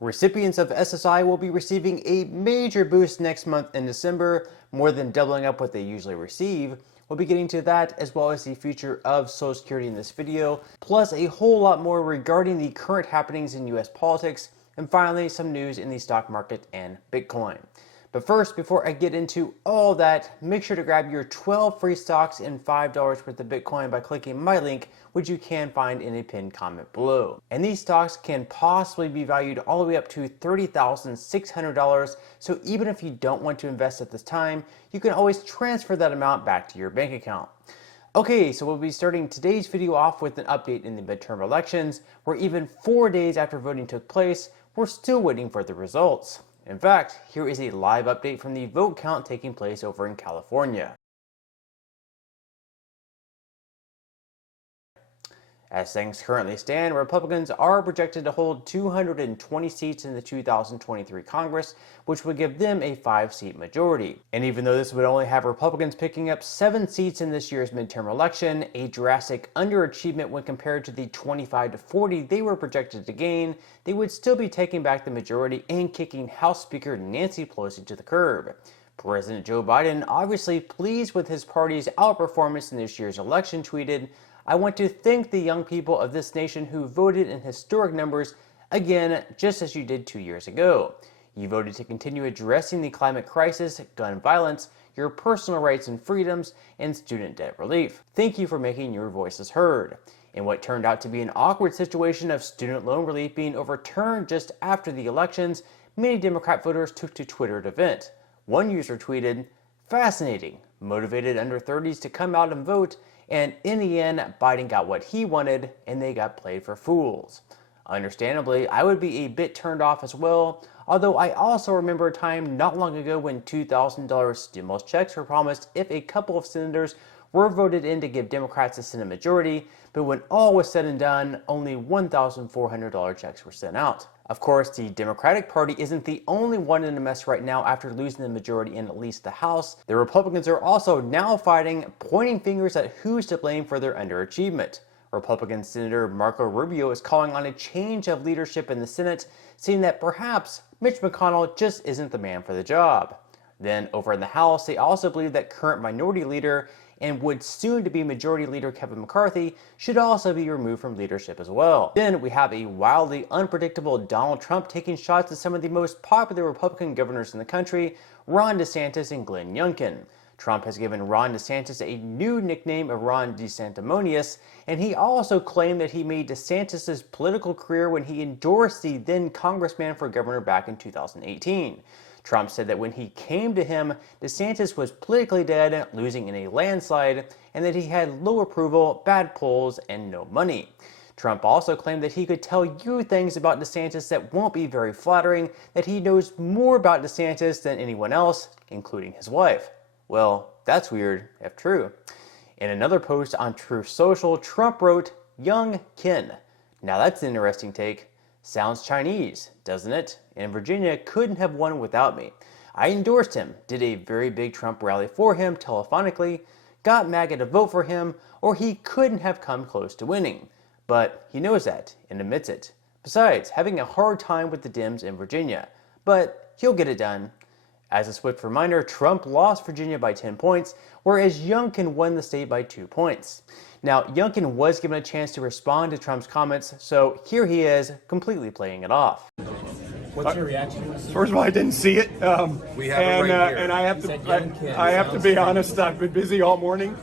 Recipients of SSI will be receiving a major boost next month in December, more than doubling up what they usually receive. We'll be getting to that as well as the future of Social Security in this video, plus a whole lot more regarding the current happenings in US politics, and finally some news in the stock market and Bitcoin. But first, before I get into all that, make sure to grab your 12 free stocks and $5 worth of Bitcoin by clicking my link, which you can find in a pinned comment below. And these stocks can possibly be valued all the way up to $30,600, so even if you don't want to invest at this time, you can always transfer that amount back to your bank account. Okay, so we'll be starting today's video off with an update in the midterm elections, where even 4 days after voting took place, we're still waiting for the results. In fact, here is a live update from the vote count taking place over in California. As things currently stand, Republicans are projected to hold 220 seats in the 2023 Congress, which would give them a 5-seat majority. And even though this would only have Republicans picking up 7 seats in this year's midterm election, a drastic underachievement when compared to the 25 to 40 they were projected to gain, they would still be taking back the majority and kicking House Speaker Nancy Pelosi to the curb. President Joe Biden, obviously pleased with his party's outperformance in this year's election, tweeted, "I want to thank the young people of this nation who voted in historic numbers, again, just as you did 2 years ago. You voted to continue addressing the climate crisis, gun violence, your personal rights and freedoms, and student debt relief. Thank you for making your voices heard." In what turned out to be an awkward situation of student loan relief being overturned just after the elections, many Democrat voters took to Twitter to vent. One user tweeted, "Fascinating, motivated under 30s to come out and vote, and in the end, Biden got what he wanted, and they got played for fools." Understandably, I would be a bit turned off as well, although I also remember a time not long ago when $2,000 stimulus checks were promised if a couple of senators were voted in to give Democrats a Senate majority, but when all was said and done, only $1,400 checks were sent out. Of course, the Democratic Party isn't the only one in a mess right now after losing the majority in at least the House. The Republicans are also now fighting, pointing fingers at who's to blame for their underachievement. Republican Senator Marco Rubio is calling on a change of leadership in the Senate, saying that perhaps Mitch McConnell just isn't the man for the job. Then over in the House, they also believe that current minority leader and would soon to be Majority Leader Kevin McCarthy should also be removed from leadership as well. Then we have a wildly unpredictable Donald Trump taking shots at some of the most popular Republican governors in the country, Ron DeSantis and Glenn Youngkin. Trump has given Ron DeSantis a new nickname of Ron DeSantimonious, and he also claimed that he made DeSantis' political career when he endorsed the then congressman for governor back in 2018. Trump said that when he came to him, DeSantis was politically dead, losing in a landslide, and that he had low approval, bad polls, and no money. Trump also claimed that he could tell you things about DeSantis that won't be very flattering, that he knows more about DeSantis than anyone else, including his wife. Well, that's weird, if true. In another post on Truth Social, Trump wrote, "Young Kin." Now that's an interesting take. Sounds Chinese, doesn't it? And Virginia couldn't have won without me. I endorsed him, did a very big Trump rally for him telephonically, got MAGA to vote for him, or he couldn't have come close to winning. But he knows that and admits it. Besides, having a hard time with the Dems in Virginia. But he'll get it done. As a swift reminder, Trump lost Virginia by 10 points, whereas Youngkin won the state by 2 points. Now, Youngkin was given a chance to respond to Trump's comments, so here he is, completely playing it off. What's your reaction? First of all, I didn't see it, We have it right here. and I have to be honest. I've been busy all morning.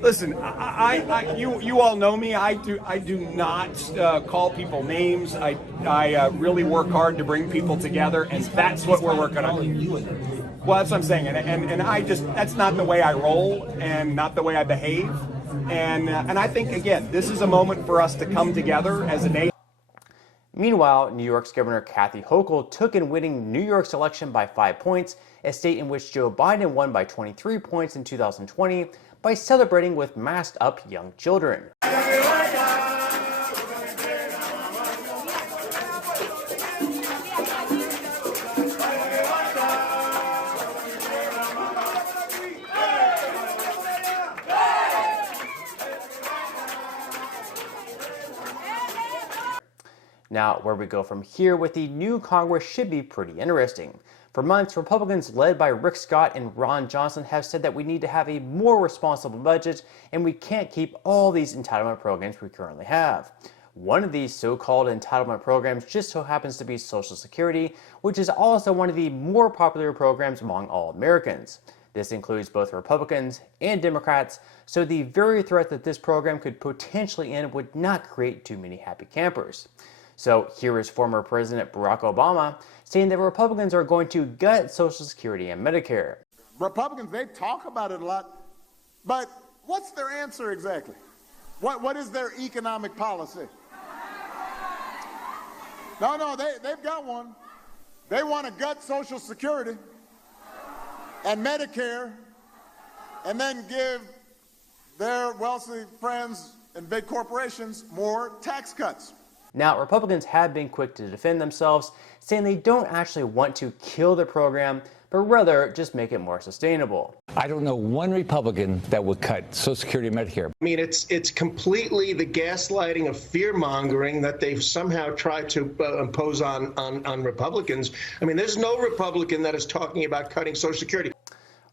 Listen, you all know me. I do not call people names. I really work hard to bring people together, and that's what we're working on. Well, that's what I'm saying, and that's not the way I roll, and not the way I behave, and I think again, this is a moment for us to come together as a nation. Meanwhile, New York's Governor Kathy Hochul took in winning New York's election by 5 points, a state in which Joe Biden won by 23 points in 2020 by celebrating with masked up young children. Now, where we go from here with the new Congress should be pretty interesting. For months, Republicans led by Rick Scott and Ron Johnson have said that we need to have a more responsible budget and we can't keep all these entitlement programs we currently have. One of these so-called entitlement programs just so happens to be Social Security, which is also one of the more popular programs among all Americans. This includes both Republicans and Democrats, so the very threat that this program could potentially end would not create too many happy campers. So here is former President Barack Obama saying that Republicans are going to gut Social Security and Medicare. Republicans, they talk about it a lot, but what's their answer exactly? What is their economic policy? No, they've got one. They want to gut Social Security and Medicare and then give their wealthy friends and big corporations more tax cuts. Now, Republicans have been quick to defend themselves, saying they don't actually want to kill the program, but rather just make it more sustainable. I don't know one Republican that would cut Social Security and Medicare. I mean, it's completely the gaslighting of fear-mongering that they've somehow tried to impose on Republicans. I mean, there's no Republican that is talking about cutting Social Security.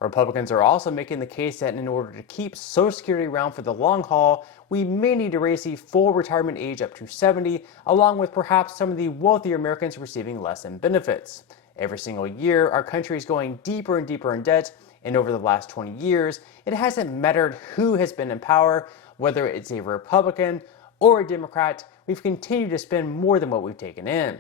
Republicans are also making the case that in order to keep Social Security around for the long haul, we may need to raise the full retirement age up to 70, along with perhaps some of the wealthier Americans receiving less in benefits. Every single year, our country is going deeper and deeper in debt, and over the last 20 years, it hasn't mattered who has been in power, whether it's a Republican or a Democrat, we've continued to spend more than what we've taken in.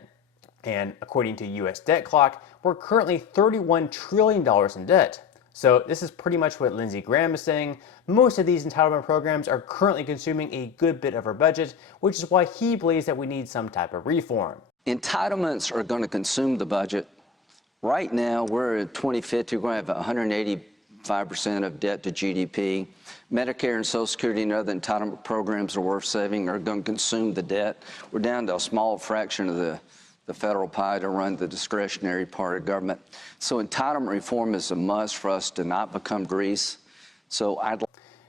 And according to US Debt Clock, we're currently $31 trillion in debt. So this is pretty much what Lindsey Graham is saying. Most of these entitlement programs are currently consuming a good bit of our budget, which is why he believes that we need some type of reform. Entitlements are going to consume the budget. Right now, we're at 2050, we're going to have 185% of debt to GDP. Medicare and Social Security and other entitlement programs are worth saving are going to consume the debt. We're down to a small fraction of the federal pie to run the discretionary part of government. So entitlement reform is a must for us to not become Greece.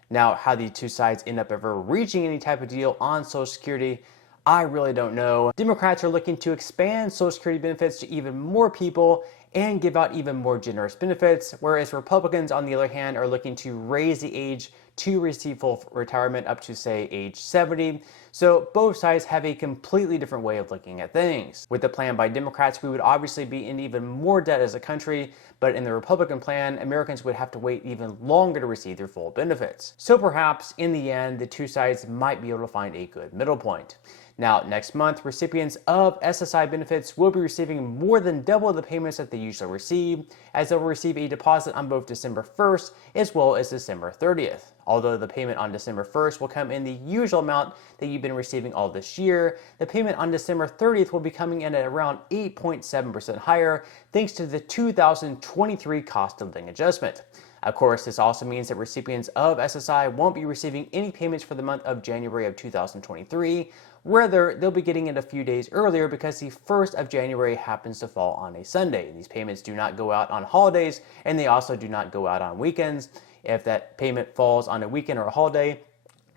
Now, how the two sides end up ever reaching any type of deal on Social Security, I really don't know. Democrats are looking to expand Social Security benefits to even more people and give out even more generous benefits, whereas Republicans, on the other hand, are looking to raise the age to receive full retirement up to, say, age 70. So both sides have a completely different way of looking at things. With the plan by Democrats, we would obviously be in even more debt as a country, but in the Republican plan, Americans would have to wait even longer to receive their full benefits. So perhaps, in the end, the two sides might be able to find a good middle point. Now, next month, recipients of SSI benefits will be receiving more than double the payments that they usually receive, as they'll receive a deposit on both December 1st as well as December 30th. Although the payment on December 1st will come in the usual amount that you've been receiving all this year, the payment on December 30th will be coming in at around 8.7% higher, thanks to the 2023 cost of living adjustment. Of course, this also means that recipients of SSI won't be receiving any payments for the month of January of 2023. Rather, they'll be getting it a few days earlier because the 1st of January happens to fall on a Sunday. These payments do not go out on holidays, and they also do not go out on weekends. If that payment falls on a weekend or a holiday,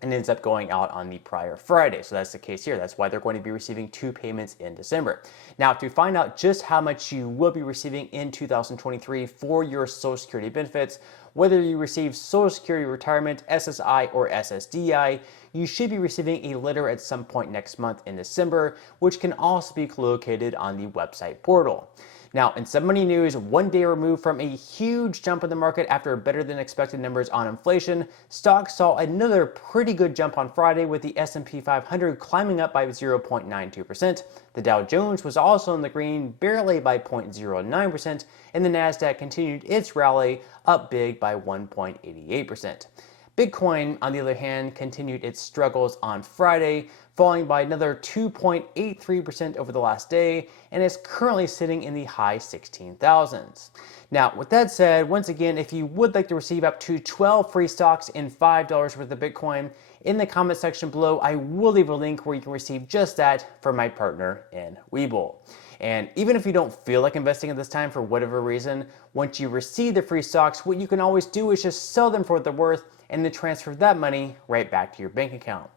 and ends up going out on the prior Friday. So that's the case here. That's why they're going to be receiving two payments in December. Now, to find out just how much you will be receiving in 2023 for your Social Security benefits, whether you receive Social Security Retirement, SSI, or SSDI, you should be receiving a letter at some point next month in December, which can also be located on the website portal. Now, in some money news, one day removed from a huge jump in the market after better than expected numbers on inflation, stocks saw another pretty good jump on Friday with the S&P 500 climbing up by 0.92%. The Dow Jones was also in the green, barely by 0.09%, and the Nasdaq continued its rally up big by 1.88%. Bitcoin, on the other hand, continued its struggles on Friday, falling by another 2.83% over the last day, and is currently sitting in the high 16,000s. Now, with that said, once again, if you would like to receive up to 12 free stocks and $5 worth of Bitcoin, in the comment section below, I will leave a link where you can receive just that from my partner in Webull. And even if you don't feel like investing at this time for whatever reason, once you receive the free stocks, what you can always do is just sell them for what they're worth and then transfer that money right back to your bank account.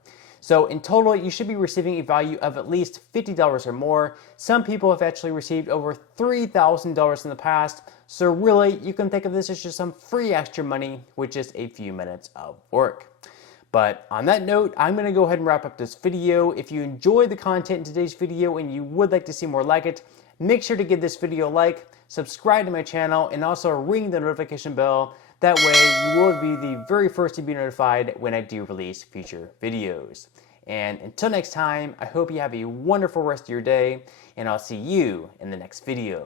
So in total, you should be receiving a value of at least $50 or more. Some people have actually received over $3,000 in the past. So really, you can think of this as just some free extra money with just a few minutes of work. But on that note, I'm going to go ahead and wrap up this video. If you enjoyed the content in today's video and you would like to see more like it, make sure to give this video a like, subscribe to my channel, and also ring the notification bell. That way you will be the very first to be notified when I do release future videos. And until next time, I hope you have a wonderful rest of your day, and I'll see you in the next video.